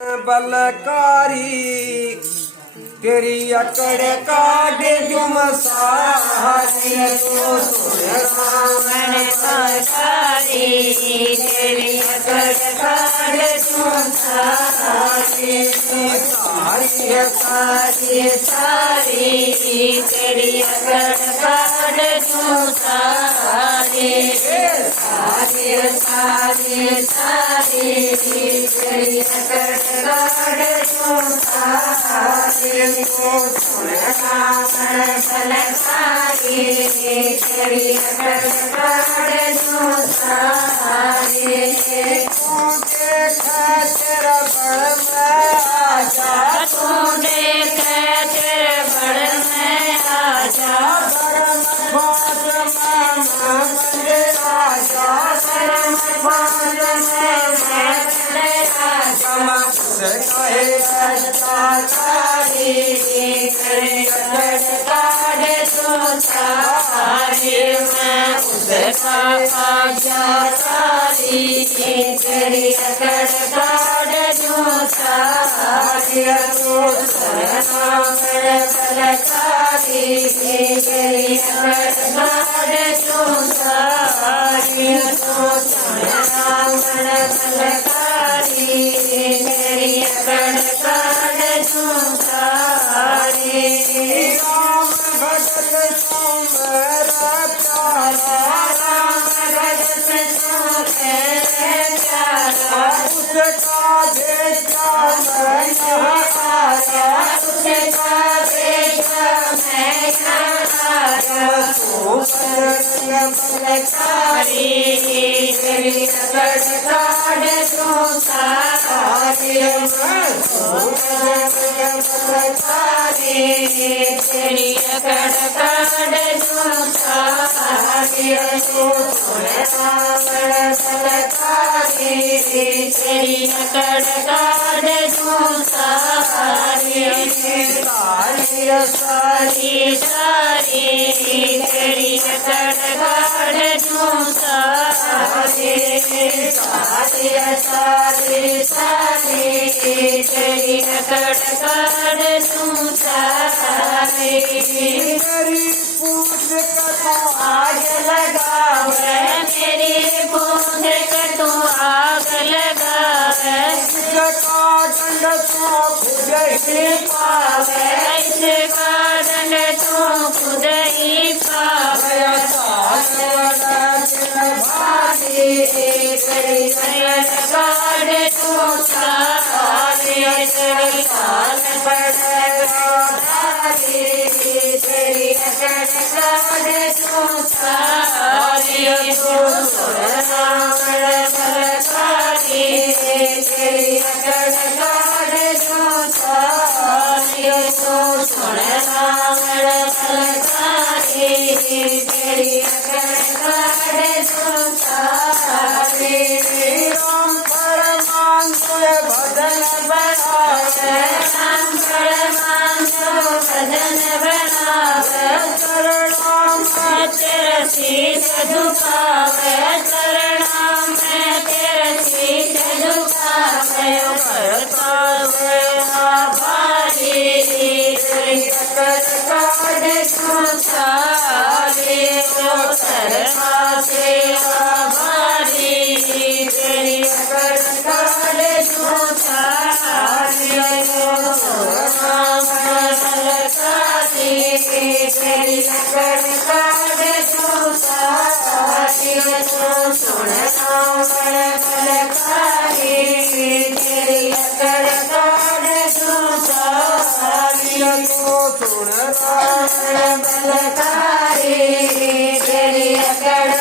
बलकारी तेरी अकड़ काट जुम सारी तो रावण बलकारी तेरी अकड़ काट जुम सारी सारी सारी तेरी अकड़ काट जुम सारी सारी सारी सारी तेरी अकड़ काट जुम सारी रावण बलकारी तेरी अकड़ काट जुम सारी तू देख तेरा बड़ में आजा तू देख तेरे बड़ में आजा धर्म खोज मामा मंदिर आजा धर्म खोज में मैं आजा से कहे सारी तेरे अकड़ काट जुम सारी मैं उसका आजा सारी तेरी अकड़ काट जुम सारी रावण बलकारी तेरी अकड़ काट जुम सारी रावण बलकारी तेरी अकड़ काट जुम सारी राम भगत मेरा प्यारा राम भगत तू तेरे प्यारा उसका भेजा मैं यहाँ आया उसका बेटा मैं आया तो बलकारी तेरी अकड़ काट जुम सारी बलकारी तेरी अकड़ काट जुम सारी रावण बलकारी तेरी अकड़ काट जुम सारी सारी सारी सारी तेरी अकड़ काट जुम सारी सारी सारी सारी तेरी अकड़ काट जुम सारी मेरी पूछ कथा आग लगावे मेरी बूंद का तू आग लगावे इसका दंड तो खुद ही पावे इसका दंड तू खुद ही पावे भारी तेरी अकड़ काट जुम सारी तेरी साल पड़े भारी तेरी अकड़ काट जुम सारी रावण बलकारी तेरी अकड़ काट जुम सारी रावण बलकारी तेरी अकड़ काट जुम सारी राम परमान तुझे भजन बनावे राम परमान जो भजन बनावे चरणाम तेरा शीश झुकावे चरणाम में तेरा शीश झुकावे करतावे आभारी तेरी अकड़ काट जुम सारी शर्मा से आभारी तेरी अकड़ काट जुम सारी रावण बलकारी तेरी अकड़ काट जुम सारी रावण बलकारी तेरी अकड़ काट जुम सारी सुन रावण बलकारी तेरी अकड़